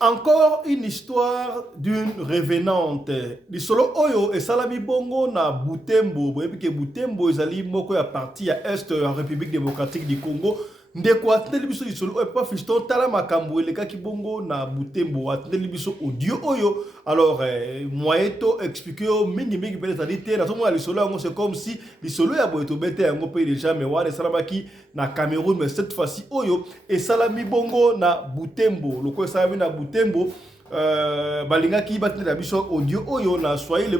Encore une histoire d'une revenante. Lisolo oyo esalami bongo na Butembo. Boyebi ke Butembo ezali moko ya parti ya Est en République démocratique du Congo. Ndeko atindeli biso lisolo oyo pa fiston tala makambo elekaki bongo na Butembo. Atindeli biso audio oyo. Alors, moyen to expliquer yo mingi mingi peut ezali te. Na somo ya lisolo yango c'est comme si lisolo ya boye tobete yango pe déjà mais wana esalamaki na Cameroun mais cette fois-ci oyo esalami bongo na Butembo. Loko esalami na Butembo. Balingaki batindela biso audio oyo na Swahili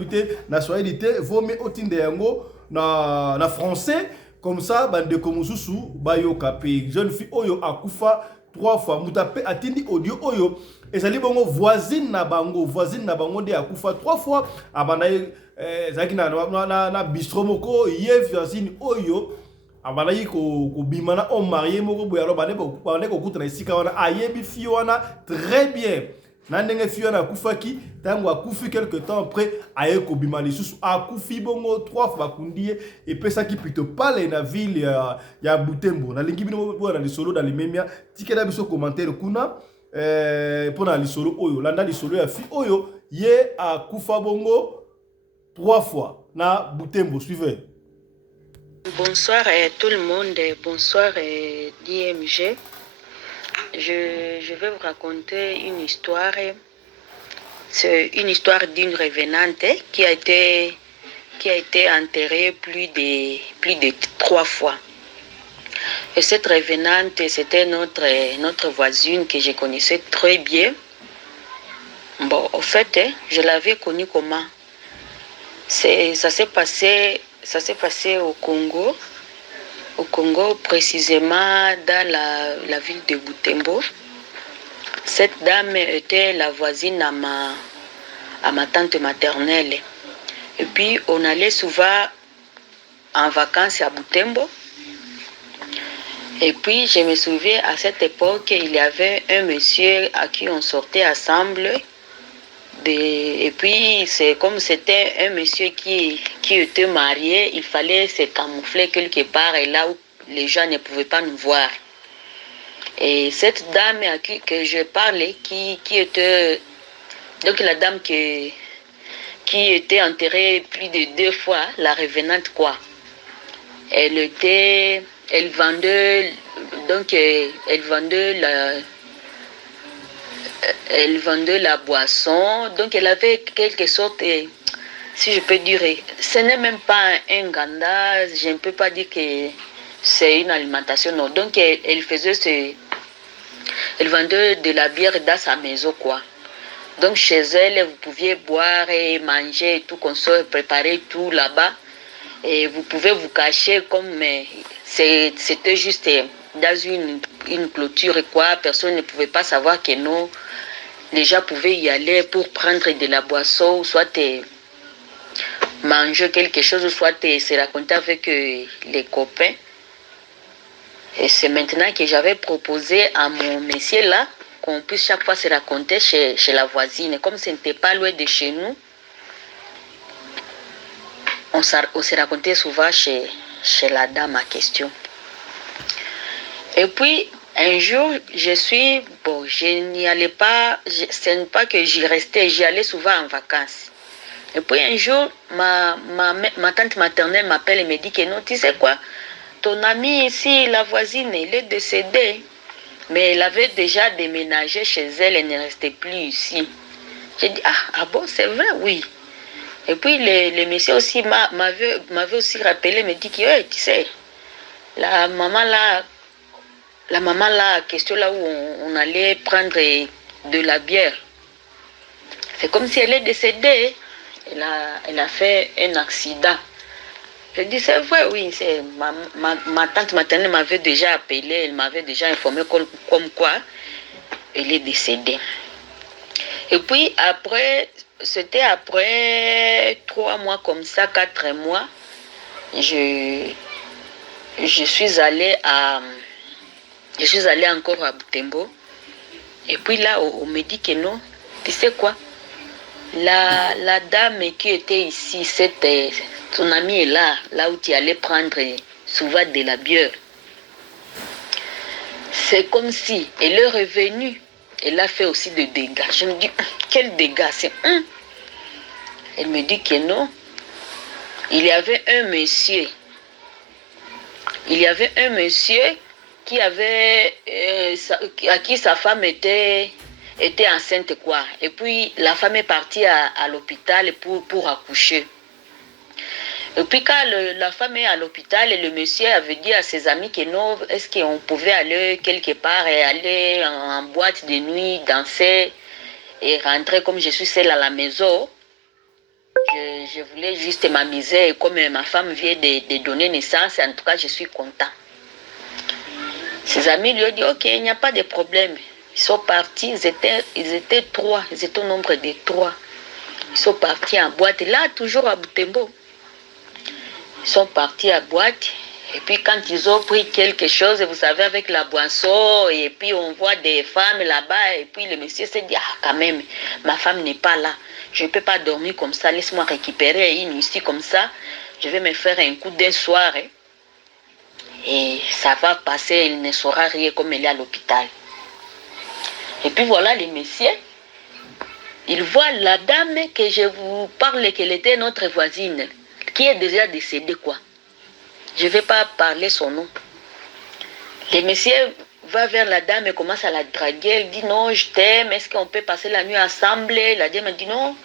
na Swahili te vomi otinde yango na français comme ça bande komususu bayoka pe jeune fille oyo akufa 3 fois mutape atindi audio oyo ezali bongo voisine na bango de akufa 3 fois abana zaki na bistro moko ye voisine oyo abanayi ko bimana on marié moko boya ro bane ko kutana isika wana ayebi fille wana très bien na ndenge fille wana akufaki tango akufi quelque temps après aye ko bimana lisusu akufi bongo 3 fois bakundie epesaki plutôt pale na ville ya Butembo na lingi bino bona lisolo dans limemia tikela biso commentaire kuna pona lisolo oyo landa lisolo ya fille oyo ye akufa bongo 3 fois na Butembo. Suivez. Bonsoir à tout le monde, bonsoir DMG. Je vais vous raconter une histoire. C'est une histoire d'une revenante qui a été enterrée plus de 3 fois. Et cette revenante, c'était notre voisine que je connaissais très bien. Bon, en fait, je l'avais connue comment? Ça s'est passé au Congo, précisément dans la ville de Butembo. Cette dame était la voisine à ma tante maternelle. Et puis, on allait souvent en vacances à Butembo. Et puis, je me souviens, à cette époque, il y avait un monsieur à qui on sortait ensemble. Et puis, c'est comme c'était un monsieur qui était marié, il fallait se camoufler quelque part et là où les gens ne pouvaient pas nous voir. Et cette dame à qui que je parlais, qui était donc la dame qui était enterrée plus de 2 fois, la revenante quoi. Elle vendait la boisson, donc elle avait quelque sorte, si je peux dire, ce n'est même pas un ganda, je ne peux pas dire que c'est une alimentation, non. Donc elle vendait de la bière dans sa maison, quoi. Donc chez elle, vous pouviez boire et manger, et tout, qu'on soit préparer tout là-bas. Et vous pouvez vous cacher comme c'était juste dans une clôture, quoi. Personne ne pouvait pas savoir que non. Les gens pouvaient y aller pour prendre de la boisson, soit manger quelque chose, soit se raconter avec les copains. Et c'est maintenant que j'avais proposé à mon monsieur là qu'on puisse chaque fois se raconter chez la voisine. Comme ce n'était pas loin de chez nous, on se racontait souvent chez la dame en question. Et puis, un jour, je n'y allais pas, ce n'est pas que j'y restais, j'y allais souvent en vacances. Et puis un jour, ma tante maternelle m'appelle et me dit que non, tu sais quoi, ton amie ici, la voisine, elle est décédée. Mais elle avait déjà déménagé chez elle, elle ne restait plus ici. J'ai dit, ah bon, c'est vrai, oui. Et puis le monsieur aussi m'avait aussi rappelé, me dit que, hey, tu sais, la maman là, question là où on allait prendre de la bière. C'est comme si elle est décédée. Elle a fait un accident. Je dis, c'est vrai, oui. Ma tante maternelle m'avait déjà appelé, elle m'avait déjà informé comme quoi elle est décédée. Et puis après, c'était après 3 mois comme ça, 4 mois, je suis allée encore à Butembo. Et puis là, on me dit que non. Tu sais quoi? La dame qui était ici, ton amie est là où tu allais prendre souvent de la bière. C'est comme si elle est revenue. elle a fait aussi des dégâts. Je me dis, quels dégâts? C'est Elle me dit que non. Il y avait un monsieur. Il y avait un monsieur qui avait, à qui sa femme était enceinte, quoi. Et puis, la femme est partie à l'hôpital pour accoucher. Et puis, quand la femme est à l'hôpital, le monsieur avait dit à ses amis que non, est-ce qu'on pouvait aller quelque part et aller en boîte de nuit, danser et rentrer comme je suis seule à la maison. Je voulais juste m'amuser et comme ma femme vient de donner naissance, en tout cas, je suis content. Ses amis lui ont dit, ok, il n'y a pas de problème. Ils sont partis, ils étaient trois, ils étaient au nombre de trois. Ils sont partis en boîte, là, toujours à Butembo. Ils sont partis à boîte. Et puis quand ils ont pris quelque chose, vous savez, avec la boisson, et puis on voit des femmes là-bas, et puis le monsieur s'est dit, ah quand même, ma femme n'est pas là. Je ne peux pas dormir comme ça, laisse-moi récupérer une ici comme ça. Je vais me faire un coup d'un soir. Et ça va passer, il ne saura rien comme elle est à l'hôpital. Et puis voilà le monsieur. Il voit la dame que je vous parle, qu'elle était notre voisine, qui est déjà décédée, quoi. Je ne vais pas parler son nom. Le monsieur va vers la dame et commence à la draguer. Elle dit non, je t'aime, est-ce qu'on peut passer la nuit ensemble? La dame dit non,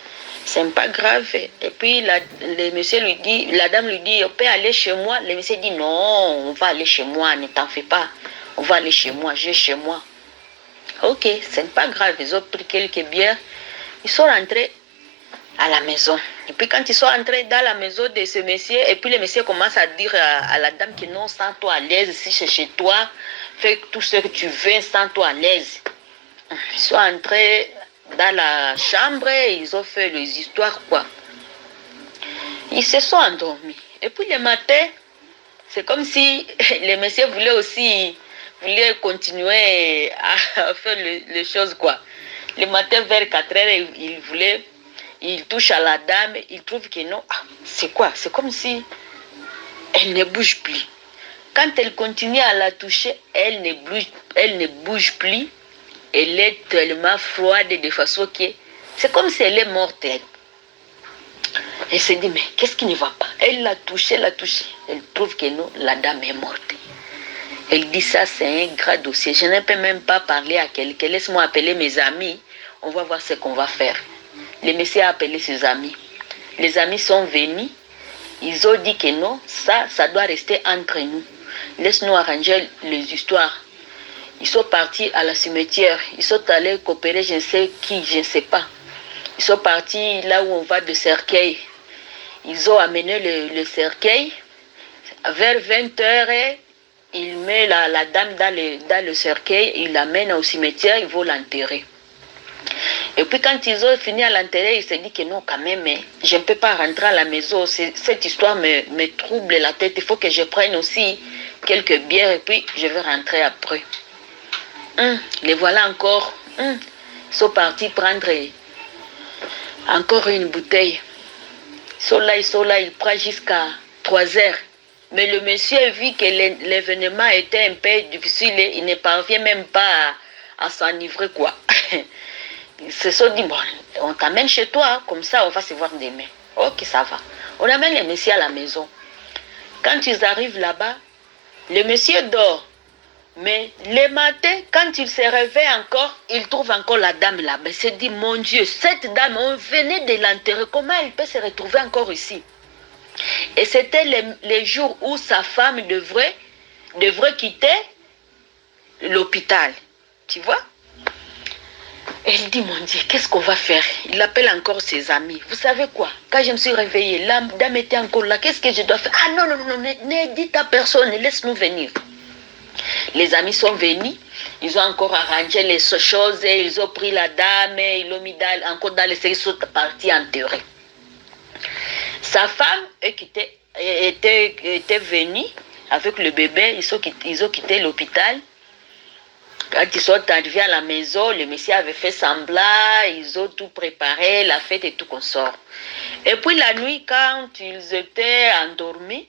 c'est pas grave. Et puis le monsieur lui dit, la dame lui dit, on peut aller chez moi. Le monsieur dit non, on va aller chez moi, ne t'en fais pas. On va aller chez moi, j'ai chez moi. Ok, c'est pas grave, ils ont pris quelques bières. Ils sont rentrés à la maison. Et puis quand ils sont entrés dans la maison de ce monsieur, et puis le monsieur commence à dire à la dame que non, sens-toi à l'aise, si c'est chez toi, fais tout ce que tu veux, sens-toi à l'aise. Ils sont entrés dans la chambre et ils ont fait les histoires, quoi. Ils se sont endormis. Et puis le matin, c'est comme si le monsieur voulait continuer à faire les choses, quoi. Le matin vers 4 heures, il touche à la dame, il trouve que non, c'est quoi? C'est comme si elle ne bouge plus. Quand elle continue à la toucher, elle ne bouge plus. Elle est tellement froide de façon que c'est comme si elle est morte. Elle se dit, mais qu'est-ce qui ne va pas? Elle l'a touché. Elle trouve que non, la dame est morte. Elle dit, ça c'est un grand dossier. Je ne peux même pas parler à quelqu'un. Laisse-moi appeler mes amis. On va voir ce qu'on va faire. Le monsieur a appelé ses amis. Les amis sont venus. Ils ont dit que non, ça doit rester entre nous. Laisse-nous arranger les histoires. Ils sont partis à la cimetière. Ils sont allés coopérer, je ne sais qui, je ne sais pas. Ils sont partis là où on va de cercueil. Ils ont amené le cercueil. Vers 20 heures, il met la dame dans le cercueil. Il l'amène au cimetière, ils vont l'enterrer. Et puis quand ils ont fini à l'enterrer, il s'est dit que non, quand même, je ne peux pas rentrer à la maison. Cette histoire me trouble la tête. Il faut que je prenne aussi quelques bières et puis je vais rentrer après. Les voilà encore. Ils sont partis prendre encore une bouteille. Ils sont là, ils prennent jusqu'à 3 heures. Mais le monsieur vit que l'événement était un peu difficile. Il ne parvient même pas à s'enivrer, quoi. Ils se sont dit, bon, on t'amène chez toi, comme ça on va se voir demain. Ok, ça va. On amène le monsieur à la maison. Quand ils arrivent là-bas, le monsieur dort. Mais le matin, quand il se réveille encore, il trouve encore la dame là-bas. Il se dit, mon Dieu, cette dame, on venait de l'enterrer. Comment elle peut se retrouver encore ici? Et c'était les jours où sa femme devrait quitter l'hôpital. Tu vois? Elle dit, mon Dieu, qu'est-ce qu'on va faire? Il appelle encore ses amis. Vous savez quoi? Quand je me suis réveillée, la dame était encore là. Qu'est-ce que je dois faire? Ah non, ne dites à personne, laisse-nous venir. Les amis sont venus, ils ont encore arrangé les choses, ils ont pris la dame, ils l'ont mis encore dans les sacs, ils sont partis enterrer. Sa femme était venue avec le bébé, ils ont quitté l'hôpital. Quand ils sont arrivés à la maison, le monsieur avait fait semblant, ils ont tout préparé, la fête et tout qu'on sort. Et puis la nuit, quand ils étaient endormis,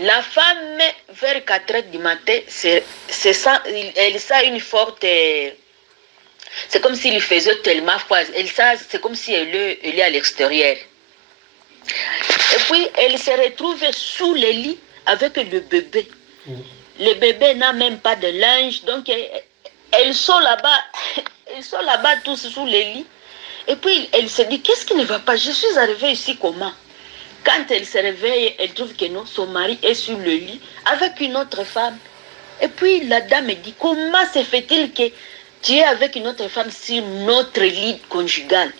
La femme, vers 4 heures du matin, elle sent une forte... c'est comme s'il faisait tellement froid. C'est comme si elle est à l'extérieur. Et puis, elle se retrouve sous le lit avec le bébé. Le bébé n'a même pas de linge. Donc, elles sont là-bas. Elles sont là-bas tous sous le lit. Et puis, elle se dit, qu'est-ce qui ne va pas? Je suis arrivée ici comment? Quand elle se réveille, elle trouve que non, son mari est sur le lit avec une autre femme. Et puis la dame dit, comment se fait-il que tu es avec une autre femme sur notre lit conjugal?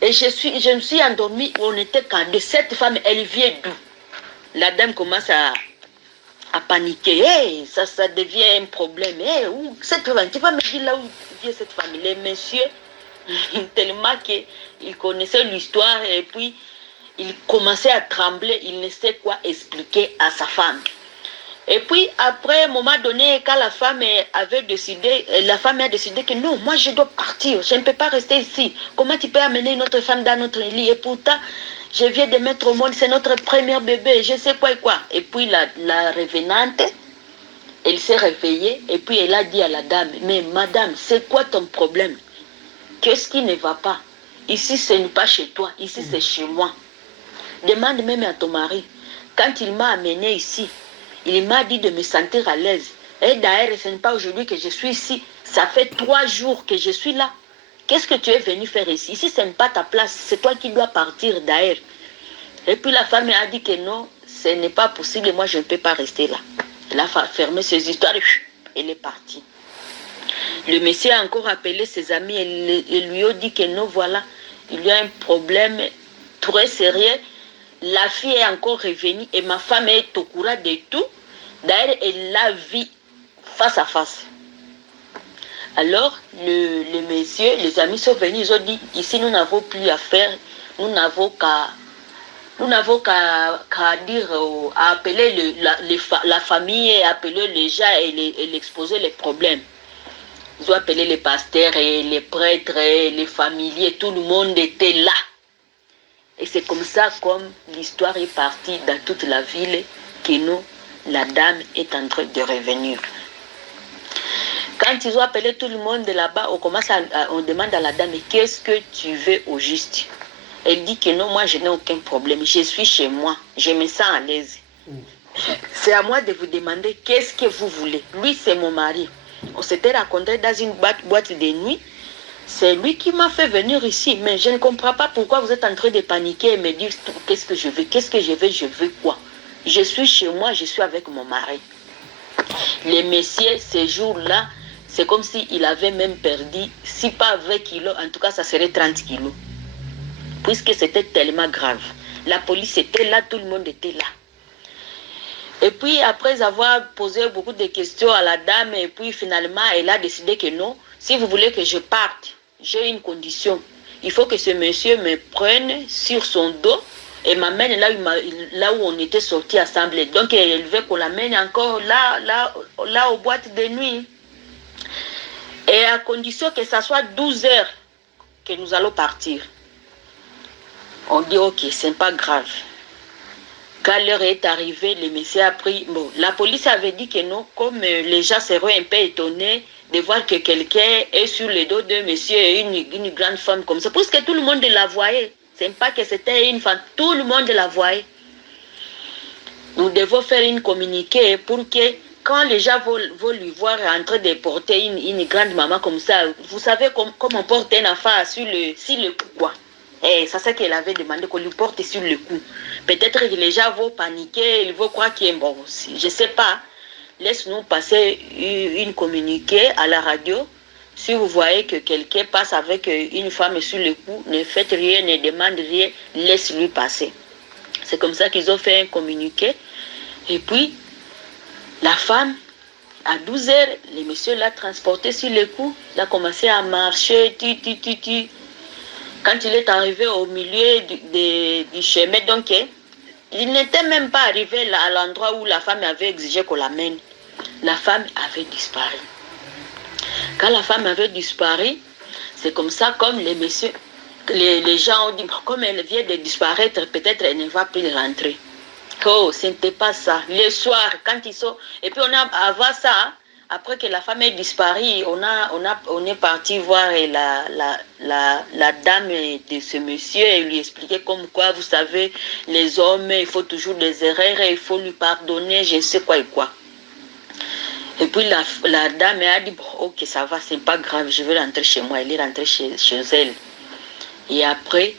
Et je me suis endormie, on était quand de cette femme, elle vient d'où? La dame commence à paniquer. Hey, ça devient un problème. Hey, où cette femme, tu vas me dire là où vient cette famille? Les messieurs, tellement qu'ils connaissaient l'histoire et puis il commençait à trembler, il ne sait quoi expliquer à sa femme. Et puis, après, à un moment donné, quand la femme avait décidé, la femme a décidé que non, moi je dois partir, je ne peux pas rester ici. Comment tu peux amener une autre femme dans notre lit? Et pourtant, je viens de mettre au monde, c'est notre premier bébé, je sais quoi et quoi. Et puis, la revenante, elle s'est réveillée et puis elle a dit à la dame, mais madame, c'est quoi ton problème? Qu'est-ce qui ne va pas? Ici, ce n'est pas chez toi, ici, c'est chez moi. Demande même à ton mari. Quand il m'a amené ici, il m'a dit de me sentir à l'aise. Et d'ailleurs, ce n'est pas aujourd'hui que je suis ici. Ça fait 3 jours que je suis là. Qu'est-ce que tu es venu faire ici? Ici, ce n'est pas ta place. C'est toi qui dois partir d'ailleurs. Et puis la femme a dit que non, ce n'est pas possible. Moi, je ne peux pas rester là. Elle a fermé ses histoires. Elle est partie. Le monsieur a encore appelé ses amis et lui a dit que non, voilà, il y a un problème très sérieux. La fille est encore revenue et ma femme est au courant de tout. D'ailleurs, elle l'a vu face à face. Alors, le monsieur, les amis sont venus, ils ont dit, ici, nous n'avons plus à faire, nous n'avons qu'à dire, à appeler la famille, et appeler les gens et l'exposer les problèmes. Ils ont appelé les pasteurs et les prêtres et les familiers, tout le monde était là. Et c'est comme ça, comme l'histoire est partie dans toute la ville, que nous, la dame est en train de revenir. Quand ils ont appelé tout le monde de là-bas, on demande à la dame, qu'est-ce que tu veux au juste? Elle dit que non, moi je n'ai aucun problème, je suis chez moi, je me sens à l'aise. C'est à moi de vous demander, qu'est-ce que vous voulez? Lui, c'est mon mari. On s'était rencontrés dans une boîte de nuit. C'est lui qui m'a fait venir ici, mais je ne comprends pas pourquoi vous êtes en train de paniquer et me dire qu'est-ce que je veux, je veux quoi? Je suis chez moi, je suis avec mon mari. Les messieurs, ces jours-là, c'est comme s'il avait même perdu, si pas 20 kilos, en tout cas ça serait 30 kilos. Puisque c'était tellement grave. La police était là, tout le monde était là. Et puis après avoir posé beaucoup de questions à la dame, et puis finalement elle a décidé que non, si vous voulez que je parte, j'ai une condition. Il faut que ce monsieur me prenne sur son dos et m'amène là où on était sortis ensemble. Donc elle veut qu'on l'amène encore là aux boîtes de nuit. Et à condition que ça soit 12 heures que nous allons partir. On dit ok, c'est pas grave. Quand l'heure est arrivée, le monsieur a pris... Bon, la police avait dit que non, comme les gens seraient un peu étonnés de voir que quelqu'un est sur le dos d'un monsieur et une grande femme comme ça. Puisque tout le monde la voyait. Ce n'est pas que c'était une femme, tout le monde la voyait. Nous devons faire une communiqué pour que quand les gens vont lui voir en train de porter une grande maman comme ça, vous savez comment on porte un enfant sur le cou, quoi. Et c'est ça qu'elle avait demandé, qu'on lui porte sur le cou. Peut-être que les gens vont paniquer, ils vont croire qu'il est bon. Je ne sais pas. Laisse-nous passer une communiqué à la radio. Si vous voyez que quelqu'un passe avec une femme sur le cou, ne faites rien, ne demandez rien, laisse-lui passer. C'est comme ça qu'ils ont fait un communiqué. Et puis, la femme, à 12 heures, le monsieur l'a transporté sur le cou. Il a commencé à marcher, Quand il est arrivé au milieu du chemin, donc, il n'était même pas arrivé à l'endroit où la femme avait exigé qu'on l'amène. La femme avait disparu. Quand la femme avait disparu, c'est comme ça, comme les gens ont dit, comme elle vient de disparaître, peut-être elle ne va plus rentrer. Oh, ce n'était pas ça. Le soir, quand ils sont... Et puis, avant ça, après que la femme ait disparu, on est parti voir la dame de ce monsieur et lui expliquer comme quoi, vous savez, les hommes, il faut toujours des erreurs, il faut lui pardonner, je ne sais quoi et quoi. Et puis la dame a dit, bon, ok, ça va, c'est pas grave, je vais rentrer chez moi. Elle est rentrée chez elle. Et après,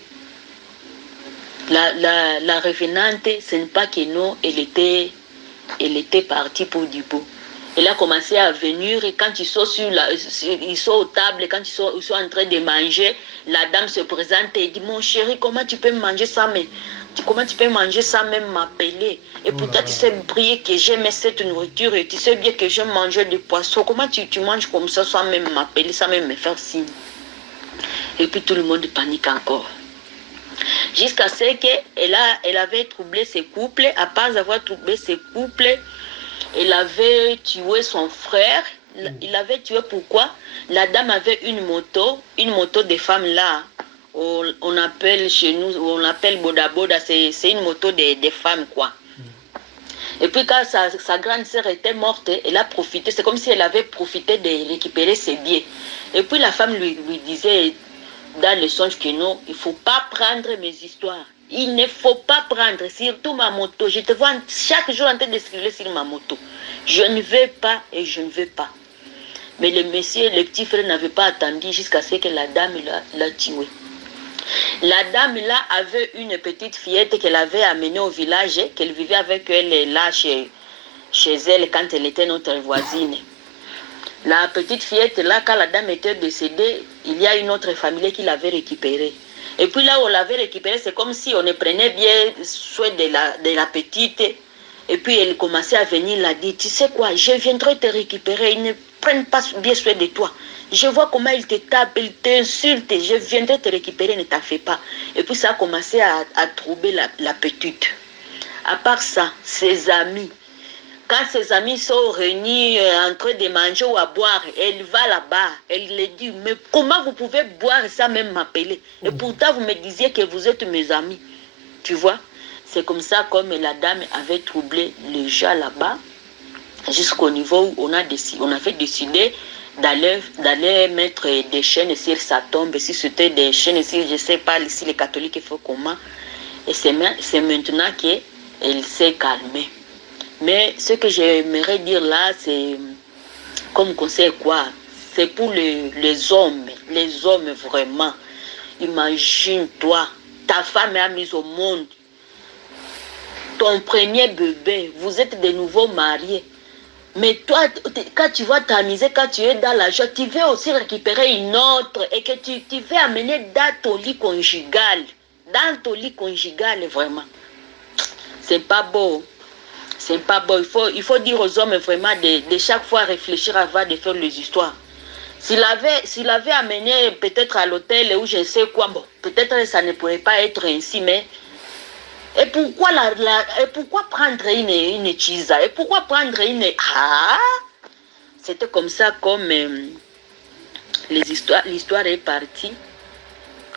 la revenante, ce n'est pas que non, elle était partie pour du beau. Elle a commencé à venir et quand ils sont ils sont aux tables, quand ils sont en train de manger, la dame se présente et dit, mon chéri, comment tu peux manger ça, mais comment tu peux manger ça même m'appeler? Et pourtant tu sais bien que j'aime cette nourriture et tu sais bien que j'aime manger du poisson. Comment tu manges comme ça sans même m'appeler, sans même me faire signe? Et puis tout le monde panique encore. Jusqu'à ce qu'elle avait troublé ses couples. À part avoir troublé ses couples, elle avait tué son frère. Il avait tué pourquoi? La dame avait une moto des femmes là. On appelle chez nous, on appelle Boda Boda, c'est une moto des femmes quoi. Et puis quand sa grande sœur était morte, elle a profité, c'est comme si elle avait profité de récupérer ses billets. Et puis la femme lui disait dans le songe que non, il ne faut pas prendre mes histoires. Il ne faut pas prendre, surtout ma moto. Je te vois chaque jour en train de circuler sur ma moto. Je ne veux pas et je ne veux pas. Mais le monsieur, le petit frère n'avait pas attendu jusqu'à ce que la dame l'a tué. La dame là avait une petite fillette qu'elle avait amenée au village, qu'elle vivait avec elle là chez elle quand elle était notre voisine. La petite fillette là, quand la dame était décédée, il y a une autre famille qui l'avait récupérée. Et puis là où on l'avait récupérée, c'est comme si on prenait bien soin de la petite. Et puis elle commençait à venir, elle a dit, tu sais quoi, je viendrai te récupérer, ils ne prennent pas bien soin de toi. Je vois comment ils te tapent, ils t'insultent, je viendrai te récupérer, ne t'en fais pas. Et puis ça a commencé à troubler la petite. À part ça, ses amis, quand ses amis sont réunis en train de manger ou à boire, elle va là-bas, elle lui dit, mais comment vous pouvez boire ça même m'appeler? Et pourtant vous me disiez que vous êtes mes amis. Tu vois? C'est comme ça comme la dame avait troublé les gens là-bas, jusqu'au niveau où on avait décidé d'aller mettre des chaînes sur sa tombe. Si c'était des chaînes, si je ne sais pas, si les catholiques font comment. Et c'est maintenant qu'elle s'est calmée. Mais ce que j'aimerais dire là, c'est comme conseil quoi? C'est pour les hommes vraiment. Imagine-toi, ta femme est mise au monde. Ton premier bébé, vous êtes de nouveau mariés. Mais toi, quand tu vas t'amuser, quand tu es dans la joie, tu veux aussi récupérer une autre et que tu veux amener dans ton lit conjugal. Dans ton lit conjugal, vraiment. C'est pas beau. C'est pas beau. Il faut dire aux hommes vraiment de chaque fois réfléchir avant de faire les histoires. S'il avait amené peut-être à l'hôtel ou je sais quoi, bon, peut-être ça ne pourrait pas être ainsi, mais et pourquoi prendre une chisa? Et pourquoi prendre une... Ah! C'était comme ça, comme l'histoire est partie.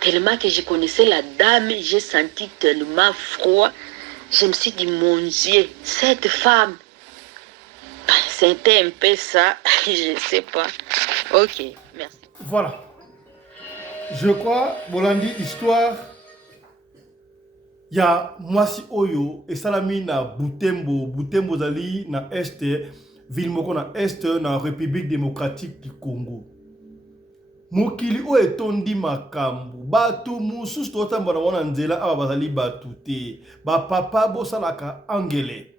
Tellement que je connaissais la dame, j'ai senti tellement froid. Je me suis dit, mon Dieu, cette femme, c'était un peu ça, je ne sais pas. Ok, merci. Voilà. Je crois, Bolandi, histoire... ya mwasi oyo esalami na Butembo zali na este ville moko na este na République démocratique du Congo. Mokili oyo etondi makambo batu mususu totambola wana nzela awa bazali batu te bapapa bosalaka angele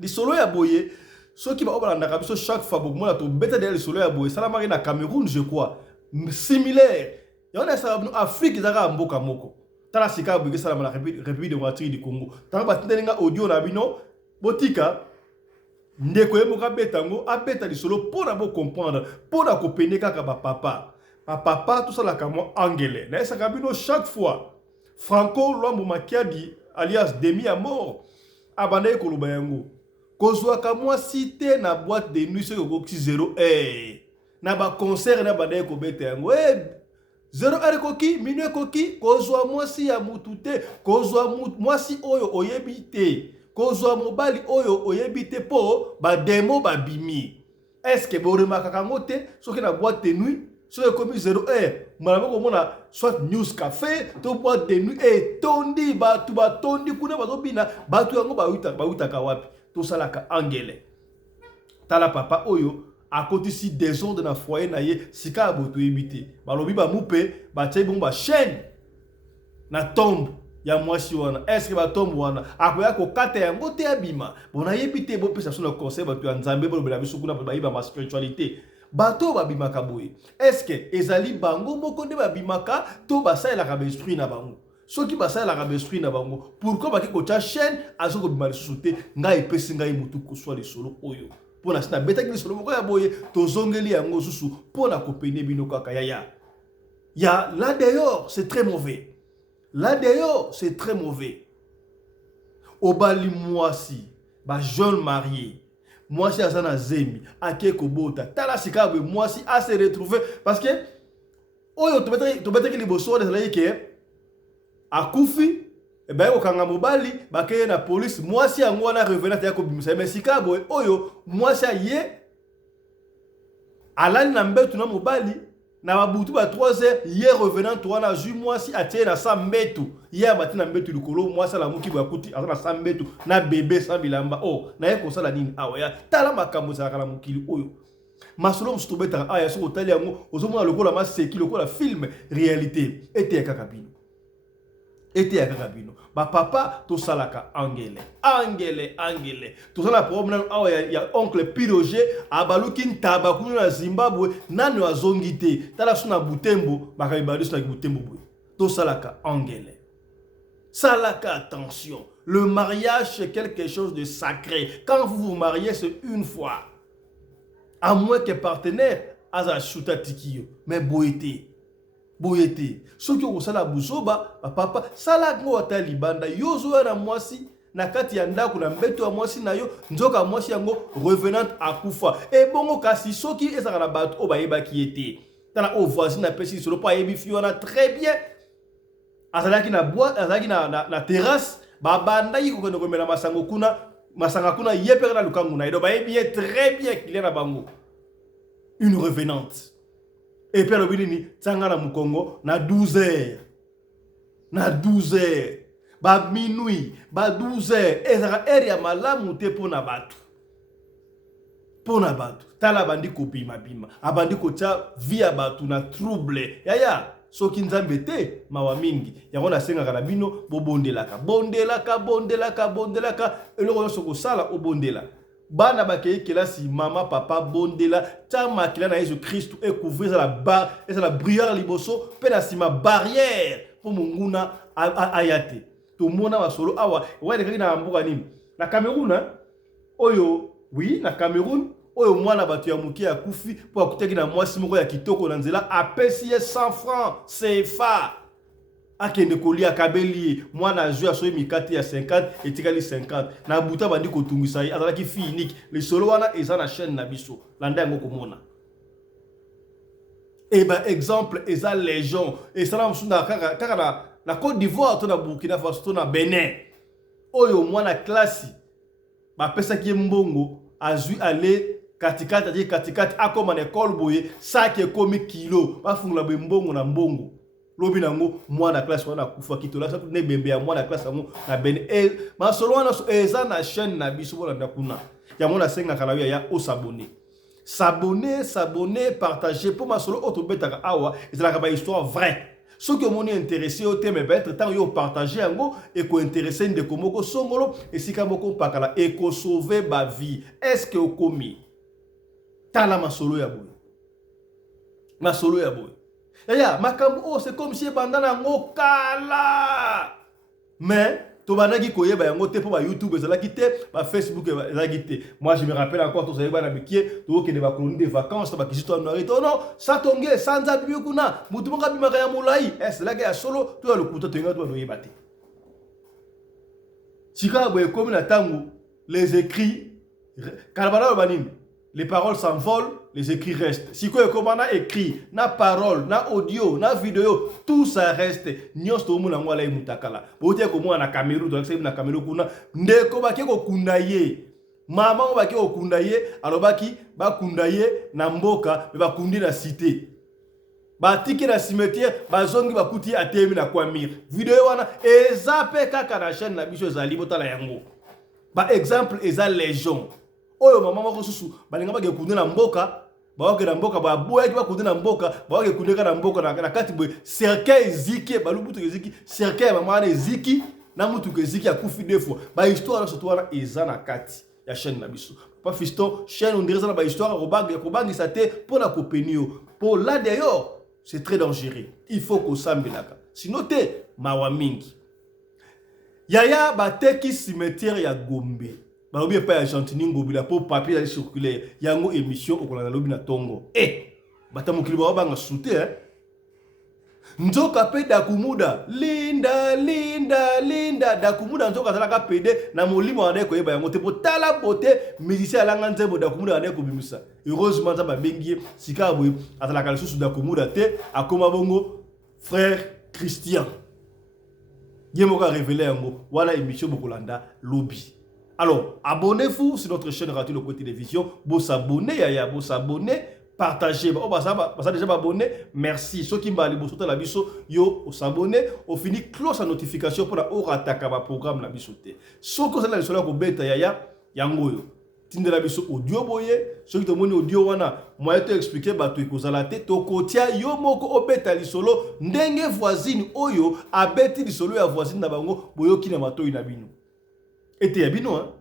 lisolo ya boye soki baobalandaka biso chaque fois bokomona tobeta deya lisolo ya boye esalamaki na Cameroun je crois similaire yango esalaka bino Afrique ezalaka mboka moko tala sika boye esalama na République démocratique du Congo ntango batindelinga audio na bino botika ndeko ye moko abeta yango abeta lisolo mpona bocomprendre mpona kopene kaka bapapa papa tout ça la kamo angele na esaka bino chaque fois Franco Luambo Makiadi alias Demi à mort abanda ekoloba yango kozwaka mwasi te na boîte de nuit soki okoki 0 na ba concert na banda ekobeta yango 0 ekoki minuit ekoki kozwa mwasi ya mutu te kozwa mwasi oyo oyebi te kozwa mobali oyo oyebite po ba demo ba bimi. Est-ce que boremaka kango te soki na boîte de nuit soki komi 0h malama komona soit news café to boîte de nuit tondi batu batondi kuna bazobina batu yango bawutaka wapi tosalaka angele. Tala papa oyo akotisi désordre na foyer na ye sika boto ebité balobi ba mupe ba tsayi bon ba chaîne na tombe ya mwasi wana. Est-ce que ba tombe wana akoya ko kata yango te abima bona yebite bo pesa sona conseil batu ya nzambe bo bela biso kuna ba yiba ma spiritualité bato babimaka boye. Est-ce que ezali bango moko nde babimaka to basalelaka ba esprit na bango soki basalelaka ba esprit na bango pourquoi baki kotia chaîne azoko bima lisusu te ngai epesi ngai mutu koswa lisolo oyo pona sina betaki lisolo moko ya boye tozongeli yango susu pona kopene bino kaka ya là dehors c'est très mauvais. Là dehors c'est très mauvais. Obali mwasi ba jeune marié mwasi azana zemi ake kobota tala sikabe mwasi a se retrouver parce que oyo to betaki liboso de la ke akufi e ba yo kanga mobali ba ke na police mwasi yango wana revenant ya ko bimisa mais sikabo oyo mwasi ye alani na mbetu na mobali na babutu ba 3h hier revenant toi na ju mwasi atie na 100 mbetu hier bati na mbetu likolo mwasi la muki bakuti azana 100 mbetu na bébé sans bilamba oh na ye kosala nini awa ya tala makambo za kala mukili oyo masolo mstobeta aya so otali yango ozomona lokola maseki lokola film réalité ete yakakabino ba papa to salaka angele to sala problème awa ya oncle Piroge abaluki ntaba kuno na Zimbabwe nani azongite tala suna Butembo bakayibali suna Butembo boy to salaka angele salaka attention. Le mariage c'est quelque chose de sacré. Quand vous vous mariez c'est une fois à moins que partenaire aza shuta tikiyo mais boyete soki okosala buzoba papa sala ngo atali banda yozo na mwasi na kati ya ndako na mbeto ya mwasi na yo nzoka mwasi yango revenante akufa e bongo kasi soki ezaka na bato o bayebaki ete tala o voisin na pesi solo pa yebi fiona très bien azalaki na boîte azalaki na terrasse babanda yi ko komela masanga kuna yepeka na lukangu na edo bayebi très bien qu'il y a bango une revenante. Et puis le binini tanga na mukongo na 12h. Na 12h. Ba minuit, ba 12h. Ezara area malamu te pona batu. Tala bandi kopima bima. Abandi kocha via batu na trouble. Yaya, soki nzambe te mawa mingi. Yango na senga kana bino bondelaka. Eloko soko sala obondela. Bana bakei kelasi mama papa bondela tama kila na Jésus Christ et couvrir la barre et la brillare liboso pe na sima barrière pour munguna ayate to mona masolo awa wa de na mbuka nini na Cameroun oyo oui na Cameroun oyo mwana batu ya muki ya kufi po akutaki na mwasi moko ya kitoko na nzela apesi 100 francs CFA akende kolia kabeli mwana jeu asoyi mikati ya 50 etikali 50 na buta bandi kotungisa yi azalaki fi unique le solo wana eza na chaîne na biso landa yango komona et ba exemple eza légion et ça msunda kaka na Côte d'Ivoire to na Burkina Faso to na Benin oyo mwana klasi ba pesa ki mbongo azui aller katikati akoma na école boye saki ekomi kilo ba fungula be mbongo na mbongo lobi nango mwana classe wana kufa kitola sa ne bembe ya mwana classe ngo na ben e masolo wana eza na chaîne na biso bola ndakuna ya mona senga kala ya s'abonner partager pour masolo otobetaka awa ezalaka ba histoire vraie ceux qui ont intéressé au thème peut-être tant yo partager yango et ko intéresser ndeko moko songolo et sika moko pakala et ko sauver ba vie est-ce que okomi tala masolo ya boy Yaya, makambo oh c'est comme si bandana ngo kala. Mais to banaki koyeba yango te po ba YouTube ezalaki te, ba Facebook ezalaki te. Moi je me rappelle encore to sayeba na bikie, to ke de ba colonie de vacances, to ba kisito na rito non, ça tonge sanza bibukuna, mutu monga bimaka ya mulai, c'est là que ya solo to le kuto to ngato no yebate. Sika boye comme na tango les écrits Kalabala banine, les paroles s'envolent, les écrits restent. Si quoi comme on a écrit, na parole, na audio, na vidéo, tout ça reste. Nyos to mu na ngwala imutakala. Bote ko mu na Cameroun, to na Cameroun kuna ndeko ba ke ko kundaye. Mama ba ke ko kundaye, alobaki ba kundaye na mboka, ba kundi na cité. Ba tiki na cimetière, ba zongi ba kuti atemi na kwamir. Vidéo wana ezape kaka na chaîne na biso zali botala yango. Ba exemple eza légion. Oyo mama moko susu balinga ba ke kundi na mboka. Ba ke na mboka ba boya ki ba kundi na mboka, ba ke kundi na mboka na kati boy cercueil ziki ba lubutu ke ziki, cercueil mama na ziki na mutu ke ziki akufi deux fois. Ba histoire surtout wana eza na kati ya chaîne na biso. Pas fiston, chaîne on dirait ça na ba histoire ko sa te pour la copenio. Pour là d'ailleurs, c'est très dangereux. Il faut qu'on s'ambelaka. Sinon te mawa mingi. Yaya ba teki cimetière ya Gombe. Ba obi pa ya Gentini ngobila pour papier aller circuler. Yango émission au kolana lobi na tongo. Bata mokili ba nga souté Nzoka pe Dakumuda. Linda Dakumuda nzoka zalaka pede na molimo ande ko yeba yango te po tala bote musicien alanga nzembo Dakumuda ande ko bimisa. Heureusement ça ba bengi sika boy atalaka lisusu Dakumuda te akoma bongo frère Christian. Yemoka révélé yango wala émission bokolanda lobby. Alors, abonnez-vous sur notre chaîne Radio Loco Télévision. Vous s'abonner, yaya, vous s'abonner, partagez. Oh, bah ça déjà abonné. Merci. Ceux qui m'ont dit la biso, yo, s'abonner. Au fini, close la notification pour la attaquer le programme la bisoté. Ceux qui sont là, ils sont là pour bêta yaya, yango yo. Tinde la biso audio boye. Ceux qui te montrent audio wana, moi te expliquer bah tu écoutes la tête. To kotia yo moko obeta li solo. Ndenge voisine oyo abeti li solo ya voisine na bango boyo ki na mato inabino. Et t'es abino, hein?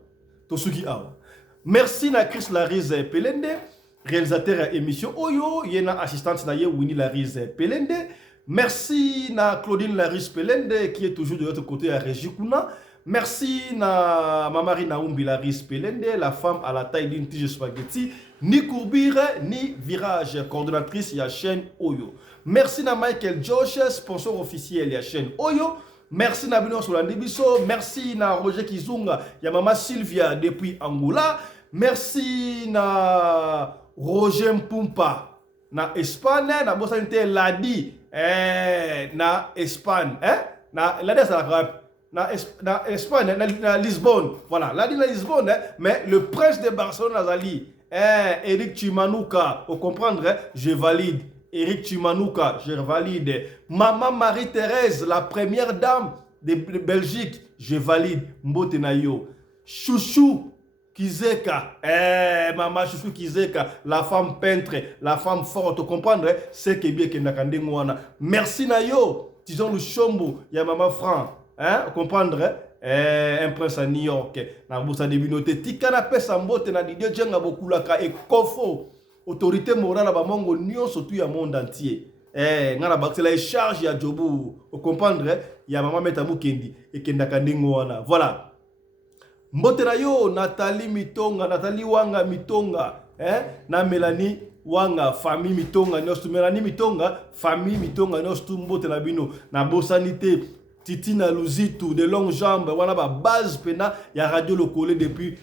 Tosuki Awa. Merci na Chris Larize Pelende, réalisateur de l'émission Oyo, yena assistante na ye Winnie Larize Pelende. Merci na Claudine Larize Pelende qui est toujours de l'autre côté à Régikuna. Merci na Mamari Naoumbi Larize Pelende, la femme à la taille d'une tige spaghetti, ni courbire ni virage, coordonnatrice de la chaîne Oyo. Merci na Michael Josh, sponsor officiel de la chaîne Oyo. Merci na Bino Solandibiso, merci na Roger Kizunga, ya Mama Sylvia depuis Angola, merci na Roger Mpumpa na Espagne, na Bosanité Ladi na Espagne, na Ladi na Espagne, na Lisbonne, voilà, Ladi na Lisbonne, mais le prince de Barcelone Nazali, Eric Chimanuka, vous comprendre, je valide. Eric Chimanuka, je valide. Maman Marie-Thérèse, la première dame de Belgique, je valide. Mbote na yo. Chouchou Kizeka, Maman Chouchou Kizeka, la femme peintre, la femme forte, vous comprendre, c'est que bien que nakande ngwana. Merci na yo. Disons le chombo, ya Maman Franc, vous comprendre, un prince à New York, na boursa de binote. Tikana pesa mbote na Didier Djenga bokulaka et kofo. Autorité morale à Bamongo Nyon surtout à monde entier. Ngana bakela charge ya jobu. Vous comprendre, ya maman metamu kendi et kenda kandingo wana. Voilà. Mbotera yo Nathalie Mitonga, Nathalie Wanga Mitonga, na Mélanie Wanga famille Mitonga, nyostu Mélanie Mitonga, famille Mitonga nyostu mbotera bino na bosanité. Titina Luzitu, de longues jambes, voilà ma base pena, il y a Radio Locole depuis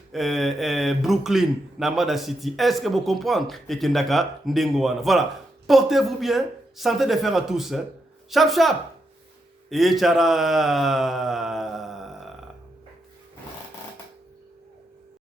Brooklyn, Namada City. Est-ce que vous comprenez? Et Kendaka, Ndengoana. Voilà. Portez-vous bien, santé de fer à tous. Chap chap. Et tchara.